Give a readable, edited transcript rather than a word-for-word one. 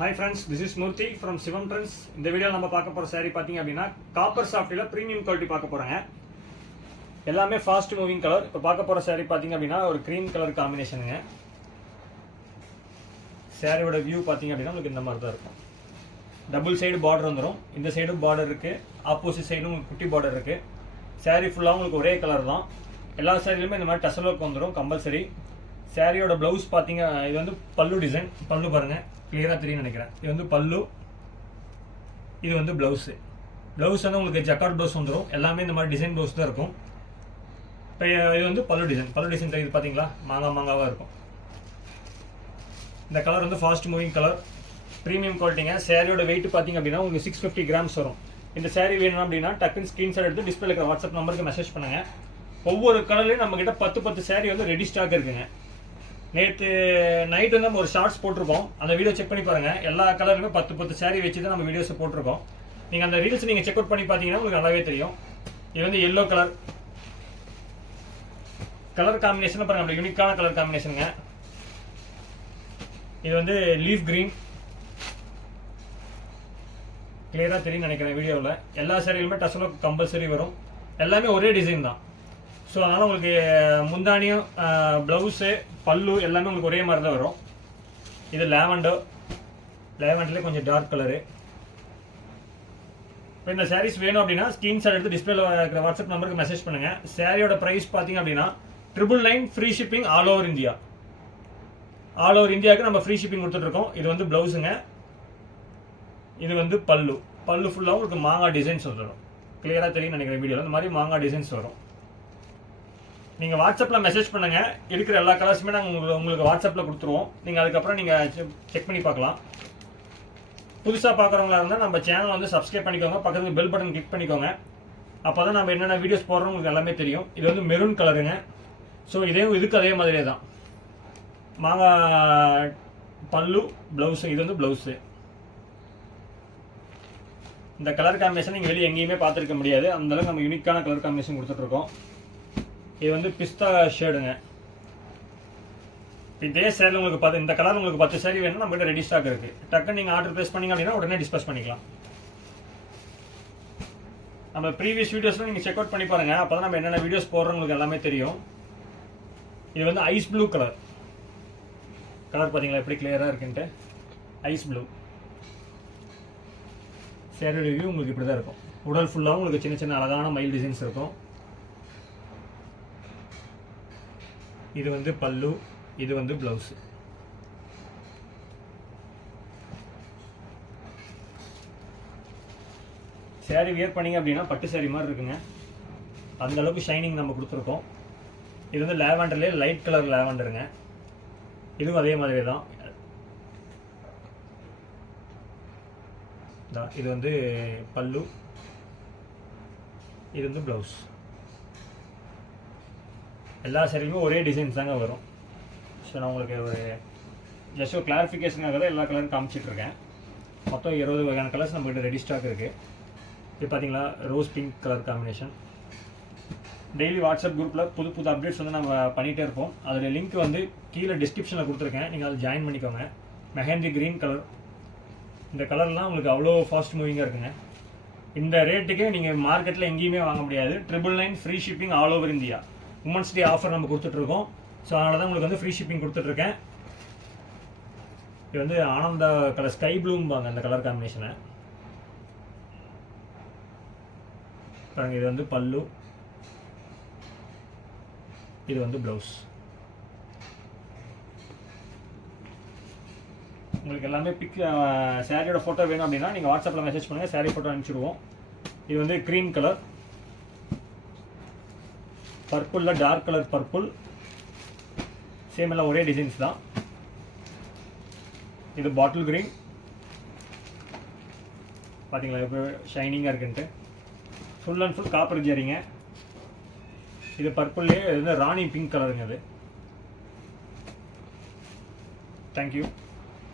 Hi friends, this is Murthy from Sivam Trends. இந்த வீடியோல நம்ம பார்க்க போற saree பாத்தீங்க அப்படினா காப்பர் சாஃப்ட்ல பிரீமியம் குவாலிட்டி பார்க்க போறோங்க. எல்லாமே ஃபாஸ்ட் மூவிங் கலர். இப்போ பார்க்க போற saree பாத்தீங்க அப்படினா ஒரு cream கலர் காம்பினேஷனுங்க. சாரியோட வியூ பாத்தீங்க அப்படினா உங்களுக்கு இந்த மாதிரி தான் இருக்கும். டபுள் சைடு border வந்துரும். இந்த சைடும் border இருக்கு. ஆப்போசிட் சைடும் குட்டி border இருக்கு. saree ஃபுல்லா உங்களுக்கு ஒரே கலர் தான். எல்லா சாரியிலுமே இந்த மாதிரி டசல் ஒர்க் வந்துரும் கம்பல்சரி. சாரியோட ப்ளவுஸ் பாத்தீங்க இது வந்து பல்லு டிசைன். பல்லு பாருங்க. கிளியரா தெரியும் நினைக்கிறேன். இது வந்து பல்லு, இது வந்து பிளவுஸ். பிளவுஸ் வந்து உங்களுக்கு ஜக்கார்ட் பிளவுஸ் வந்துடும். எல்லாமே இந்த மாதிரி டிசைன் பிளவுஸ் தான் இருக்கும். இப்போ இது வந்து பல்லு டிசைன். பல்லு டிசைன் தெரியுது பார்த்தீங்களா, மாங்காவாக இருக்கும். இந்த கலர் வந்து ஃபாஸ்ட் மூவிங் கலர், ப்ரீமியம் குவாலிட்டிங்க. சேரீயோட வெயிட் பார்த்தீங்க அப்படின்னா உங்களுக்கு 650 கிராம்ஸ் வரும். இந்த சேரீ வேணும் அப்படின்னா டக்குன்னு ஸ்க்ரீன்ஷாட் எடுத்து டிஸ்பிளே இருக்கிற வாட்ஸ்அப் நம்பருக்கு மெசேஜ் பண்ணுங்க. ஒவ்வொரு கலர்லையும் நம்ம கிட்ட 10 சேரீ வந்து ரெடி ஸ்டாக் இருக்குங்க. நேற்று நைட் வந்து நம்ம ஒரு ஷார்ட்ஸ் போட்டிருக்கோம். அந்த வீடியோ செக் பண்ணி பாருங்க. எல்லா கலருமே 10 சேரீ வச்சு தான் நம்ம வீடியோஸ் போட்டிருக்கோம். நீங்கள் அந்த ரீல்ஸ் நீங்கள் செக் அவுட் பண்ணி பார்த்தீங்கன்னா உங்களுக்கு நல்லாவே தெரியும். இது வந்து எல்லோ கலர். கலர் காம்பினேஷன் பாருங்க, அப்படி யூனிக்கான கலர் காம்பினேஷனுங்க. இது வந்து லீஃப் கிரீன். கிளியராக தெரியும் நினைக்கிறேன் வீடியோவில். எல்லா சேரீலுமே டசலோ கம்பல்சரி வரும். எல்லாமே ஒரே டிசைன் தான். ஸோ அதனால் உங்களுக்கு முந்தானியும் ப்ளவுஸு பல்லு எல்லாமே உங்களுக்கு ஒரே மாதிரி தான் வரும். இது லேவண்டர்லேயே கொஞ்சம் டார்க் கலரு. இப்போ இந்த சாரீஸ் வேணும் அப்படின்னா ஸ்க்ரீன்ஷாட் எடுத்து டிஸ்பிளேல இருக்கிற வாட்ஸ்அப் நம்பருக்கு மெசேஜ் பண்ணுங்கள். சாரியோட ப்ரைஸ் பார்த்தீங்க அப்படின்னா 999 free shipping all over India. All over இந்தியாவுக்கு நம்ம ஃப்ரீ ஷிப்பிங் கொடுத்துட்ருக்கோம். இது வந்து ப்ளவுஸுங்க. இது வந்து பல்லு ஃபுல்லாக உங்களுக்கு மாங்காய் டிசைன்ஸ் வந்துடும். கிளியராக தெரியும் நினைக்கிறேன் வீடியோவில். இந்த மாதிரி மாங்காய் டிசைன்ஸ் வரும். நீங்கள் வாட்ஸ்அப்பில் மெசேஜ் பண்ணுங்கள். இருக்கிற எல்லா கலர்ஸுமே நாங்கள் உங்களுக்கு வாட்ஸ்அப்பில் கொடுத்துருவோம். நீங்கள் அதுக்கப்புறம் நீங்கள் செக் பண்ணி பார்க்கலாம். புதுசாக பார்க்குறவங்களா இருந்தால் நம்ம சேனல் வந்து சப்ஸ்கிரைப் பண்ணிக்கோங்க. பக்கத்தில் பெல் பட்டன் கிளிக் பண்ணிக்கோங்க. அப்போ தான் நம்ம என்னென்ன வீடியோஸ் போடுறோம் உங்களுக்கு எல்லாமே தெரியும். இது வந்து மெரூன் கலருங்க. ஸோ இதுக்கு அதே மாதிரியே தான் மாங்காய் பல்லு ப்ளவுஸு. இது வந்து ப்ளவுஸு. இந்த கலர் காம்பினேஷன் நீங்கள் வெளியே எங்கேயுமே பார்த்துருக்க முடியாது. அந்தளவுக்கு நம்ம யூனிக்கான கலர் காம்பினேஷன் கொடுத்துட்ருக்கோம். இது வந்து பிஸ்தா ஷேடுங்க. இதே சேரில் உங்களுக்கு இந்த கலர் உங்களுக்கு 10 சேரீ வேணும்னா நம்மகிட்ட ரெடி ஸ்டாக் இருக்குது. டக்குன்னு நீங்கள் ஆர்டர் ப்ளேஸ் பண்ணிங்க அப்படின்னா உடனே டிஸ்பேச் பண்ணிக்கலாம். நம்ம ப்ரீவியஸ் வீடியோஸில் நீங்கள் செக் அவுட் பண்ணி பாருங்கள். அப்போ தான் நம்ம என்னென்ன வீடியோஸ் போடுறோம் உங்களுக்கு எல்லாமே தெரியும். இது வந்து ஐஸ் ப்ளூ கலர். பார்த்தீங்களா எப்படி கிளியராக இருக்குன்ட்டு. ஐஸ் ப்ளூ சேரீ ரிவ்யூ உங்களுக்கு இப்படி தான் இருக்கும். உடல் ஃபுல்லாகவும் உங்களுக்கு சின்ன சின்ன அழகான மயில் டிசைன்ஸ் இருக்கும். இது வந்து பல்லு, இது வந்து பிளவுஸ். சேரீ வியர் பண்ணிங்க அப்படின்னா பட்டு சேரீ மாதிரி இருக்குங்க. அந்த அளவுக்கு ஷைனிங் நம்ம கொடுத்துருக்கோம். இது வந்து லேவண்டர்லேயே லைட் கலர் லேவண்டருங்க. இதுவும் அதே மாதிரி தான். இது வந்து பல்லு, இது வந்து பிளவுஸ். எல்லா சேரீலுமே ஒரே டிசைன்ஸ் தாங்க வரும். ஸோ நான் உங்களுக்கு ஒரு ஜஸ்ட் ஒரு கிளாரிஃபிகேஷனாக தான் எல்லா கலரும் காமிச்சிட்ருக்கேன். மொத்தம் 20 வகையான கலர்ஸ் நம்மகிட்ட ரெடி ஸ்டாக் இருக்குது. இப்போ பார்த்தீங்களா rose pink colour combination. Daily WhatsApp குரூப்பில் புது அப்டேட்ஸ் வந்து நம்ம பண்ணிகிட்டே இருப்போம். அதோட லிங்க் வந்து கீழே டிஸ்கிரிப்ஷனில் கொடுத்துருக்கேன். நீங்கள் அதில் ஜாயின் பண்ணிக்கோங்க. Mehndi green colour. இந்த கலர்லாம் உங்களுக்கு அவ்வளோ ஃபாஸ்ட் மூவிங்காக இருக்குங்க. இந்த ரேட்டுக்கே நீங்கள் மார்க்கெட்டில் எங்கேயுமே வாங்க முடியாது. 999 free shipping all over India. Women's day offer நம்ம கொடுத்துட்ருக்கோம். ஸோ அதனால தான் உங்களுக்கு வந்து ஃப்ரீ ஷிப்பிங் கொடுத்துட்ருக்கேன். இது வந்து ஆனந்தா கலர் ஸ்கை ப்ளூம்பாங்க அந்த கலர் காம்பினேஷனை. பாருங்க, இது வந்து பல்லு, இது வந்து ப்ளவுஸ். உங்களுக்கு எல்லாமே சாரியோட ஃபோட்டோ வேணும் அப்படின்னா நீங்கள் வாட்ஸ்அப்பில் மெசேஜ் பண்ணுங்கள். சாரீ ஃபோட்டோ அனுப்பிச்சிடுவோம். இது வந்து க்ரீம் கலர். பர்பிளில் டார்க் கலர் பர்பிள். சேம் எல்லாம் ஒரே டிசைன்ஸ் தான். இது பாட்டில் கிரீன். பார்த்தீங்களா இப்போ ஷைனிங்காக இருக்குன்ட்டு. ஃபுல் அண்ட் ஃபுல் காப்பர் ஜரிங்க. இது பர்பிள்லேயே இது வந்து ராணி பிங்க் கலருங்க. அது தேங்க்யூ.